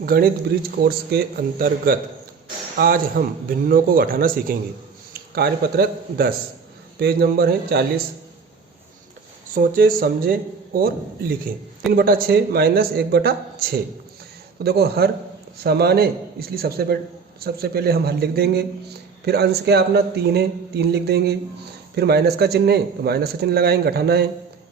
गणित bridge course के अंतर्गत आज हम भिन्नों को घटाना सीखेंगे। कार्यपत्रक 10 पेज नंबर है 40। सोचे समझे और लिखें। 3/6 माइनस 1/6। तो देखो हर समान है, इसलिए सबसे पहले हम हर लिख देंगे। फिर अंश क्या अपना 3 है, 3 लिख देंगे। फिर माइनस का चिन्ह है तो माइनस का चिन्ह लगाएंगे, घटाना है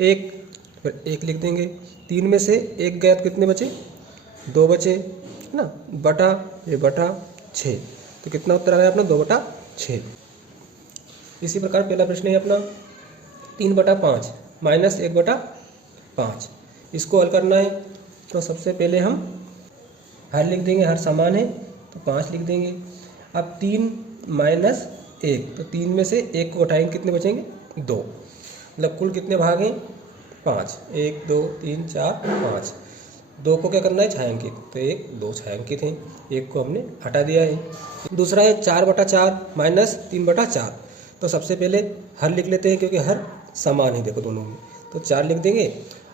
1, फिर 1 लिख देंगे। 3 में से 1 गया तो कितने बचे? 2 बचे, है ना, बटा ये बटा 6। तो कितना उत्तर आ गया अपना? 2/6। इसी प्रकार पहला प्रश्न है अपना 3/5 माइनस 1/5। इसको हल करना है तो सबसे पहले हम हर लिख देंगे, हर समान है तो 5 लिख देंगे। अब 3 माइनस 1, तो 3 में से 1 को घटाएंगे, कितने बचेंगे? 2। मतलब कुल कितने भाग हैं? 5। 1 2 3 4 5। 2 को क्या करना है? छायांकित। तो 1 2 छायांकित हैं, 1 को हमने हटा दिया है। दूसरा है 4/4 माइनस 3/4। तो सबसे पहले हर लिख लेते हैं क्योंकि हर समान है, देखो दोनों में, तो 4 लिख देंगे।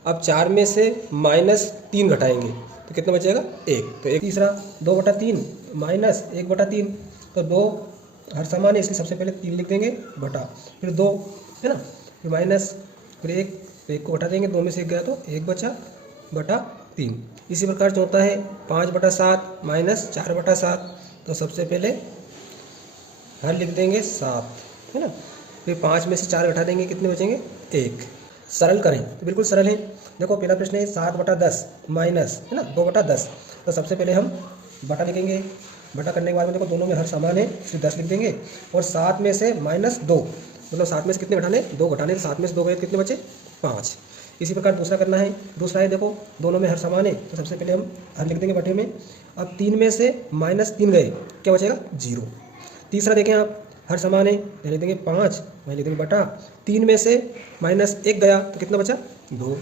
अब 4 में से -3 घटाएंगे तो कितना बचेगा? 1। तो 1। तीसरा 2/3 माइनस 1/3। तो 2 हर समान है, इसलिए सबसे पहले 3 लिख देंगे बटा, फिर 2, है ना, फिर माइनस, फिर 1, तो 1 को हटा देंगे, 2 में से 1 गया तो 1 बचा बटा 3। इसी प्रकार चौथा है 5/7 माइनस 4/7। तो सबसे पहले हर लिख देंगे 7, है ना, फिर 5 में से 4 घटा देंगे, कितने बचेंगे? 1। सरल करें तो बिल्कुल सरल है। देखो पहला प्रश्न है 7/10 माइनस, है ना, 2/10। तो सबसे पहले हम बटा लिखेंगे। बटा करने के बाद में देखो दोनों में हर समान है, इसलिए 10 लिख देंगे। और 7 में से -2, मतलब 7 में से कितने घटाने? 2 घटाने, तो 7 में से 2 गए, कितने बचे? 5। इसी प्रकार दूसरा करना है। दूसरा है देखो दोनों में हर समान है, तो सबसे पहले हम हर लिख देंगे बटे में। अब 3 में से -3 गए, क्या बचेगा? 0। तीसरा देखें आप, हर समान है, लिख देंगे 5, वहीं लिख देंगे बटा। 3 में से -1 गया तो कितना बचा? 2।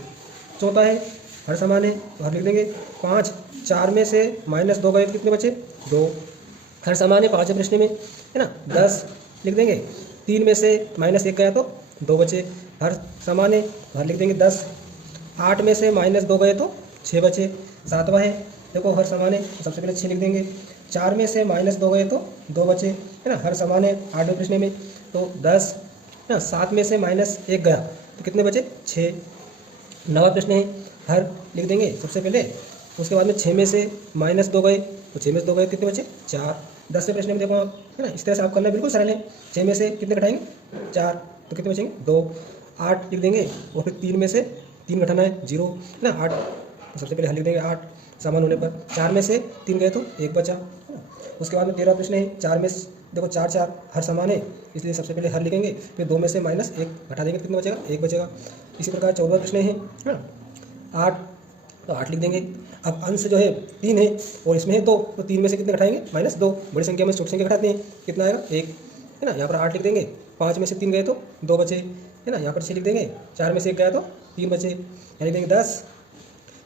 चौथा है हर समान है, तो हर लिख देंगे 5। 4 में से -2 गए तो कितने बचे? 2। हर समान है 5वें प्रश्न में, है ना, 10 लिख देंगे। 3 में से -1 गया तो 2 बचे। हर समान है, तो हर लिख देंगे 10। 8 में से -2 गए तो 6 बचे। 7वां है, देखो हर समान है, तो सबसे पहले 6 लिख देंगे। 4 में से -2 गए तो 2 बचे, है ना, हर समान है 8वें प्रश्न में, तो 10, है ना। 7 में से -1 गया तो कितने बचे? 6। 9वां प्रश्न है, हर लिख देंगे सबसे पहले, उसके बाद में 6 में से -2 गए तो 6 में से 2 गए, कितने बचे? 4। 10वें प्रश्न में देखो आप, है ना, इस तरह से आप करना, बिल्कुल सरल है। 6 में से कितने घटाएंगे? 4, तो कितने बचेंगे? 2। 8 लिख देंगे और फिर 3 में से 3 घटाना है, 0, है ना, 8। तो सबसे पहले हर लिख देंगे 8 समान होने पर। 4 में से 3 गए तो 1 बचा, है ना। उसके बाद में 13वां प्रश्न है, 4 में देखो 4 4 हर समान है, इसलिए सबसे पहले हर लिखेंगे, फिर 2 में से -1 घटा देंगे तो कितना बचेगा? 1 बचेगा। इसी प्रकार 14वां प्रश्न है ना, 8, तो 8 लिख देंगे। अब अंश जो है 3 है और इसमें है 2, तो 3 में से कितने घटाएंगे? -2। बड़ी संख्या में छोटी संख्या घटाते हैं, कितना आएगा? 1, है ना। यहाँ पर 8 लिख देंगे। 5 में से 3 गए तो 2 बचे, है ना। यहाँ पर 6 लिख देंगे। 4 में से 1 गया तो 3 बचे, यहाँ लिख देंगे 10।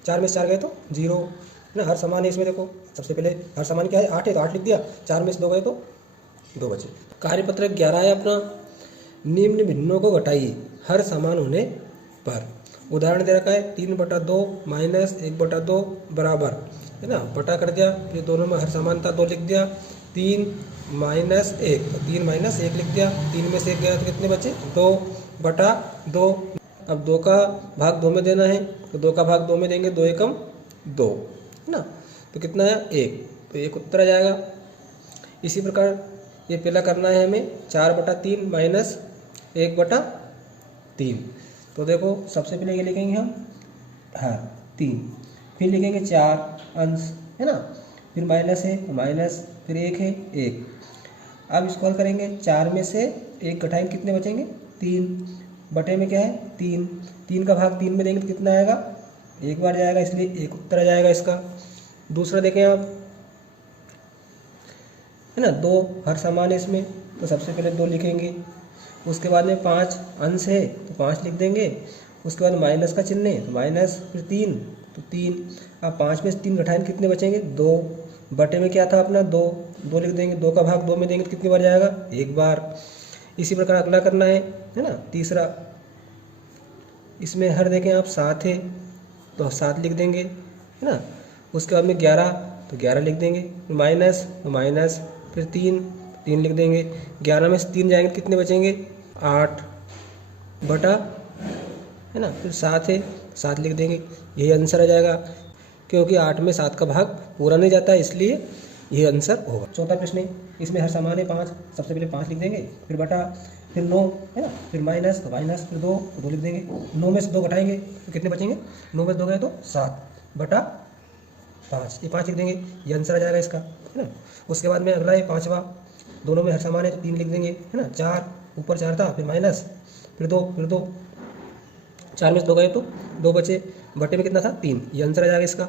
4 में से 4 गए तो 0, है ना, हर समान है। इसमें देखो सबसे पहले हर समान क्या है? 8 है, तो 8 लिख दिया। 4 में से 2 गए तो 2 बचे। कार्यपत्रक 11 है अपना, निम्न भिन्नों को घटाइए हर समान होने पर। उदाहरण दे रखा है 3/2 माइनस 1/2 बराबर, है ना, बटा कर दिया, फिर दोनों में हर समान था, 2 लिख दिया। 3 माइनस 1, तो 3 माइनस 1 लिख दिया। 3 में से 1 गया तो कितने बचे? 2 बटा 2। अब 2 का भाग 2 में देना है, तो 2 का भाग 2 में देंगे, 2 एकम 2, है ना, तो कितना है? 1, तो 1 उत्तर आ जाएगा। इसी प्रकार ये पहला करना है हमें 4/3 माइनस 1/3। तो देखो सबसे पहले ये लिखेंगे हम हर 3, फिर लिखेंगे 4 अंश, है ना, फिर माइनस है माइनस, फिर 1 है 1। अब इसको हल करेंगे, 4 में से 1 घटाएंगे, कितने बचेंगे? 3 बटे में क्या है? 3। 3 का भाग 3 में देंगे तो कितना आएगा? 1 बार जाएगा, इसलिए 1 उत्तर आ जाएगा इसका। दूसरा देखें आप, है ना, 2 हर समान है इसमें, तो सबसे पहले 2 लिखेंगे। उसके बाद में 5 अंश है तो 5 लिख देंगे। उसके बाद माइनस का चिन्ह है तो माइनस, फिर 3 तो 3। अब 5 में से 3 घटाएंगे, कितने बचेंगे? 2 बटे में क्या था अपना? 2 लिख देंगे। 2 का भाग 2 में देंगे तो कितनी बार जाएगा? 1 बार। इसी प्रकार अगला करना है ना, तीसरा। इसमें हर देखें आप 7 है तो 7 लिख देंगे, है ना। उसके बाद में 11 तो 11 लिख देंगे, माइनस तो माइनस, फिर 3 लिख देंगे। 11 में से 3 जाएंगे कितने बचेंगे? 8 बटा, है ना, फिर 7 है, 7 लिख देंगे। यही आंसर आ जाएगा, क्योंकि 8 में 7 का भाग पूरा नहीं जाता है, इसलिए ये आंसर होगा। चौथा प्रश्न है, इसमें हर समान है 5, सबसे पहले 5 लिख देंगे, फिर बटा, फिर 9, है ना, फिर माइनस तो माइनस, फिर 2 तो 2 लिख देंगे। 9 में से 2 घटाएंगे तो कितने बचेंगे? 9 में से 2 गए तो 7 बटा 5, ये 5 लिख देंगे, ये आंसर आ जाएगा इसका, है ना। उसके बाद में अगला है 5वां, दोनों में हर समान है तो 3 लिख देंगे, है ना। 4 ऊपर 4 था, फिर माइनस, फिर 2, फिर 2, 4 में से 2 गए तो 2 बचे, बटे में कितना था? 3, ये आंसर आ जाएगा इसका।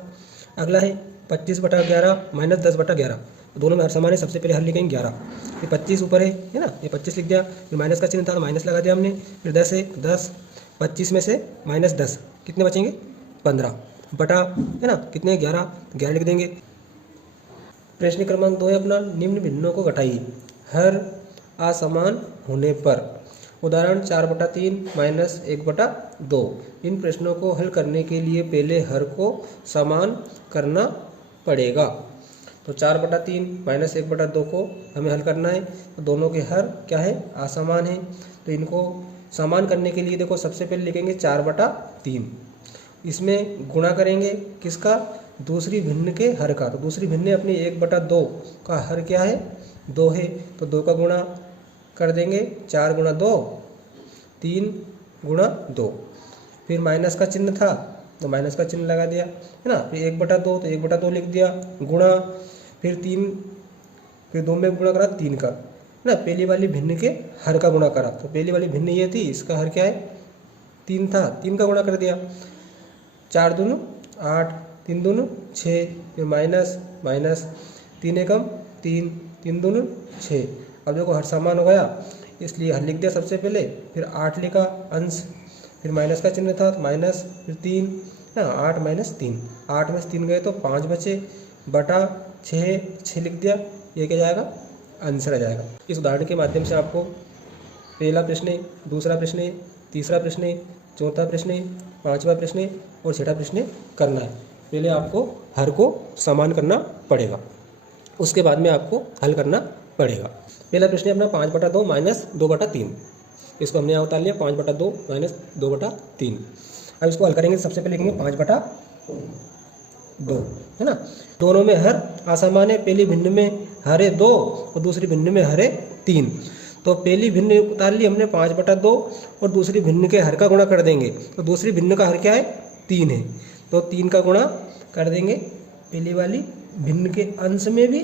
अगला है 25 बटा 11 माइनस 10 बटा 11, दोनों में हर समान है, सबसे पहले हर लिखेंगे 11, फिर 25 ऊपर है ना, ये 25 लिख दिया, फिर माइनस का चिन्ह था तो माइनस लगा दिया हमने, फिर 10 है, 10, 25 में से माइनस 10 कितने बचेंगे? 15 बटा, है ना, कितने? 11, 11 लिख देंगे। प्रश्न क्रमांक 2 है अपना, निम्न भिन्नों को घटाइए हर असमान होने पर। उदाहरण 4/3 माइनस 1/2। इन प्रश्नों को हल करने के लिए पहले हर को समान करना पड़ेगा। तो 4/3 माइनस 1/2 को हमें हल करना है, तो दोनों के हर क्या है? असमान है। तो इनको समान करने के लिए देखो सबसे पहले लिखेंगे 4/3, इसमें गुणा करेंगे किसका? दूसरी भिन्न के हर का। तो दूसरी भिन्न अपनी 1/2 का हर क्या है? 2 है, तो 2 का गुणा कर देंगे, 4 गुणा 2, 3 गुणा 2, फिर माइनस का चिन्ह था तो माइनस का चिन्ह लगा दिया, है ना। फिर 1/2 तो 1/2 लिख दिया, गुणा, फिर 3, फिर 2 में गुणा करा 3 का, है ना। पहली वाली भिन्न के हर का गुणा करा, तो पहली वाली भिन्न ये थी, इसका हर क्या है? 3 था, 3 का गुणा कर दिया, 4 दूनी 8, 3 दूनी 6, फिर माइनस माइनस, 3 एकम 3, 3 दूनी 6। अब देखो हर समान हो गया, इसलिए हर लिख दिया सबसे पहले, फिर 8 लिखा अंश, फिर माइनस का चिन्ह था तो माइनस, फिर 3, ना 8 माइनस 3, 8 में से 3 गए तो 5 बचे, बटा 6 लिख दिया, ये क्या जाएगा? आंसर आ जाएगा। इस उदाहरण के माध्यम से आपको पहला प्रश्न है, दूसरा प्रश्न है, तीसरा प्रश्न है, चौथा प्रश्न है, पांचवा प्रश्न है और छठा प्रश्न करना है। पहले आपको हर को समान करना पड़ेगा, उसके बाद में आपको हल करना पड़ेगा। पहला प्रश्न है अपना 5/2 माइनस 2/3, इसको हमने यहाँ उतार लिया 5/2 माइनस 2/3। अब इसको हल करेंगे, सबसे पहले लिखेंगे 5/2, है ना। दोनों में हर असमान है, पहली भिन्न में हर है 2 और दूसरी भिन्न में हर है 3। तो पहली भिन्न उतार ली हमने 5/2 और दूसरी भिन्न के हर का गुणा कर देंगे, तो दूसरी भिन्न का हर क्या है? 3 है, तो 3 का गुणा कर देंगे पहली वाली भिन्न के अंश में भी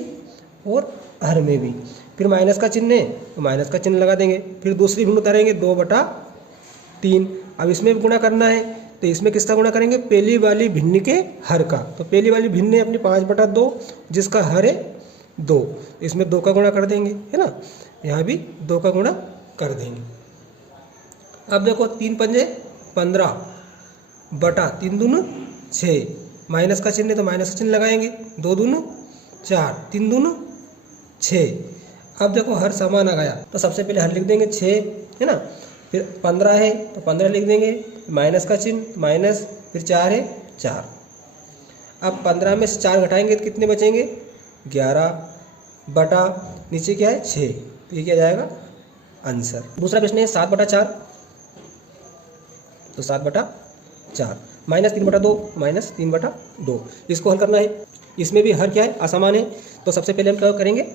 और हर में भी। फिर माइनस का चिन्ह है तो माइनस का चिन्ह लगा देंगे, फिर दूसरी भिन्न उतारेंगे 2/3। अब इसमें भी गुणा करना है, तो इसमें किसका गुणा करेंगे? पहली वाली भिन्न के हर का। तो पहली वाली भिन्न है अपनी 5/2 जिसका हर है 2, इसमें 2 का गुणा कर देंगे, है ना। यहाँ भी 2 का गुणा कर देंगे। अब देखो 3 पंजे 15 बटा 3 दूनी 6, माइनस का चिन्ह है तो माइनस का चिन्ह लगाएंगे, 2 दूनी 4, 3 दूनी 6। अब देखो हर समान आ गया, तो सबसे पहले हर लिख देंगे 6, है ना। फिर 15 है तो 15 लिख देंगे, माइनस का चिन्ह माइनस, फिर 4 है 4। अब 15 में से 4 घटाएंगे तो कितने बचेंगे? 11 बटा नीचे क्या है? 6, तो ये क्या जाएगा? आंसर। दूसरा प्रश्न है 7/4, तो 7/4 माइनस 3/2 माइनस 3/2, इसको हल करना है। इसमें भी हर क्या है? असमान है, तो सबसे पहले हम क्या करेंगे?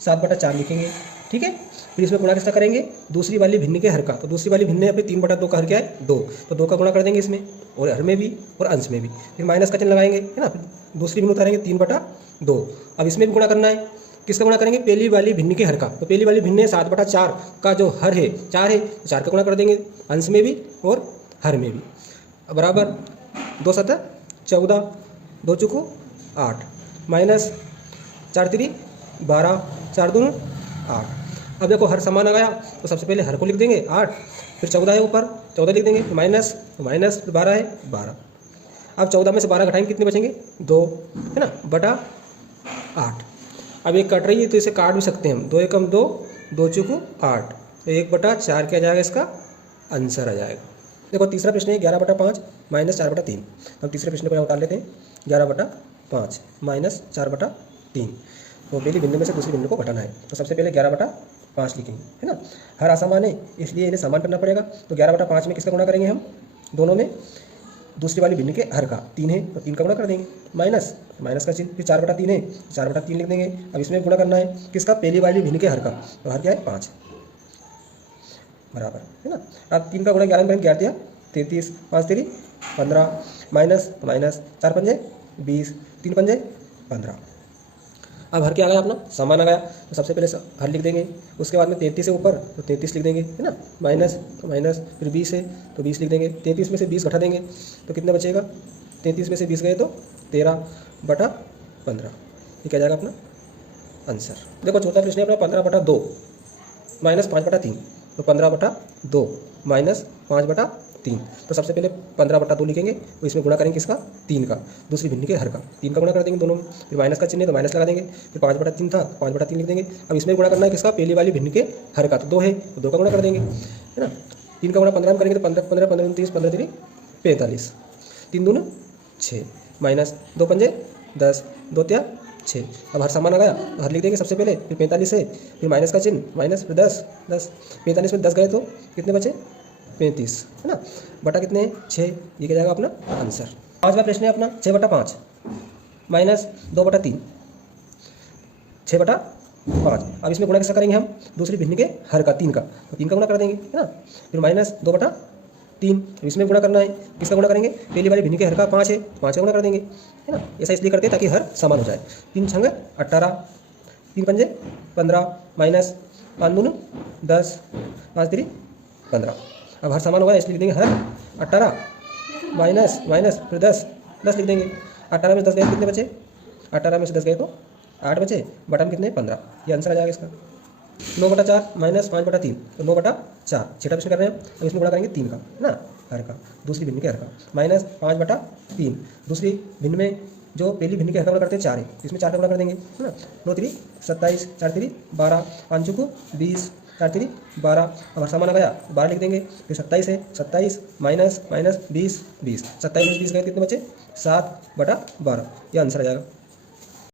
7/4 लिखेंगे, ठीक है। फिर इसमें गुणा किसका करेंगे? दूसरी वाली भिन्न के हर का। तो दूसरी वाली भिन्न है अपनी 3/2 का हर क्या है? 2, तो 2 का गुणा कर देंगे इसमें और हर में भी और अंश में भी। फिर माइनस का चिन्ह लगाएंगे, है ना। फिर दूसरी भिन्न उतारेंगे 3/2। अब इसमें भी गुणा करना है, किसका गुणा करेंगे? पहली वाली भिन्न के हर का। तो पहली वाली भिन्न है 7/4 का जो हर है 4 है, तो 4 का गुणा कर देंगे अंश में भी और हर में भी, बराबर 2 7 14, 2 चौको 8, माइनस 4 3 12, 4 दूनी 8। अब देखो हर समान आ गया, तो सबसे पहले हर को लिख देंगे 8, फिर 14 है ऊपर 14 लिख देंगे, माइनस 12 है 12। अब 14 में से 12 घटाएंगे कितने बचेंगे? 2, है ना, बटा 8। अब एक कट रही है तो इसे काट भी सकते हैं हम, 2 एकम 2, 2 चौको 8, तो 1/4 क्या जाएगा? इसका आंसर आ जाएगा। देखो तीसरा प्रश्न है 11/5 माइनस 4/3। हम तीसरे प्रश्न को यहाँ उतार लेते हैं, 11/5। 5 माइनस 4/3। तो पहली भिन्न में से दूसरी भिन्न को घटाना है, तो सबसे पहले 11/5 लिखेंगे, है ना। हर असमान है इसलिए इन्हें समान करना पड़ेगा। तो 11/5 में किसका गुणा करेंगे हम, दोनों में दूसरी वाली भिन्न के हर का 3 है तो 3 का गुणा कर देंगे, माइनस माइनस का चिन्ह, फिर 4/3 है 4/3 लिख देंगे। अब इसमें गुणा करना है किसका, पहली वाली भिन्न के हर का, तो हर क्या है 5 बराबर, है ना। अब 3 का गुणा 11 में करेंगे, 11 33, 5 तेरी 15, माइनस माइनस 4 पंजे 20, 3 पंजे 15। अब हर क्या आ गया अपना, समान आ गया, तो सबसे पहले हर लिख देंगे, उसके बाद में 33 है ऊपर तो 33 लिख देंगे, है ना। माइनस तो माइनस, फिर 20 है तो 20 लिख देंगे। 33 में से 20 घटा देंगे तो कितना बचेगा, 33 में से 20 गए तो 13/15। ये क्या जाएगा अपना आंसर। देखो चौथा प्रश्न है अपना 15/2 माइनस 5/3, तो 15/2 माइनस 5/3। तो सबसे पहले 15/2 लिखेंगे, तो इसमें गुणा करेंगे किसका, 3 का, दूसरी भिन्न के हर का, 3 का गुणा कर देंगे दोनों में, फिर माइनस का चिन्ह है तो माइनस लगा देंगे, फिर 5/3 था 5/3 लिख देंगे। अब इसमें गुणा करना है किसका, पहली वाली भिन्न के हर का, तो 2 है तो 2 का गुणा कर देंगे, है ना। 3 का गुणा 15 में करेंगे तो 15 15 15 29 15 3 45, 3 दूनी 6, माइनस 2 पंजे 10, 2 तिया 6। अब हर समान आ गया तो हर लिख देंगे सबसे पहले, फिर 45 है, फिर माइनस का चिन्ह, माइनस फिर 10 10, 45 में 10 गए तो कितने बचे 35, है ना, बटा कितने 6। ये क्या जाएगा अपना आंसर। पाँचवा प्रश्न है अपना 6/5 माइनस 2/3, 6/5। अब इसमें गुणा कैसा करेंगे हम, दूसरी भिन्न के हर का 3 का, तो 3 का गुणा कर देंगे, है ना। फिर माइनस 2/3, इसमें गुणा करना है किसका गुणा करेंगे, पहली वाली भिन्न के हर का 5 है 5 का गुणा कर देंगे, है ना। ऐसा इसलिए करते हैं ताकि हर समान हो जाए। 3 छंग 18, 3 पंजे 15, माइनस 5 दूनी 10, 5 3 15। अब हर समान होगा इसलिए लिख देंगे हर 18 माइनस माइनस फिर 10 10 लिख देंगे। 18 में 10 गए कितने बचे, 18 में से 10 गए तो 8 बचे, बटा में कितने 15। ये आंसर आ जाएगा इसका। 9/4 माइनस 5/3, तो 9/4। छठा प्रश्न कर रहे हैं, अब इसमें गुणा करेंगे 3 का, है ना, हर का, दूसरी भिन्न के हर का, माइनस 5/3, दूसरी भिन्न में जो पहली भिन्न के हर का गुणा करते हैं 4 है, इसमें 4 का गुणा कर देंगे, है ना। 9 3 27, 4 3 12, 5 चुकू 20, 4 3 12। अब हर समान आ गया 12 लिख देंगे, फिर 27 है 27, माइनस माइनस 20 20, 27 में 20 गए कितने बचे 7/12। ये आंसर आ जाएगा।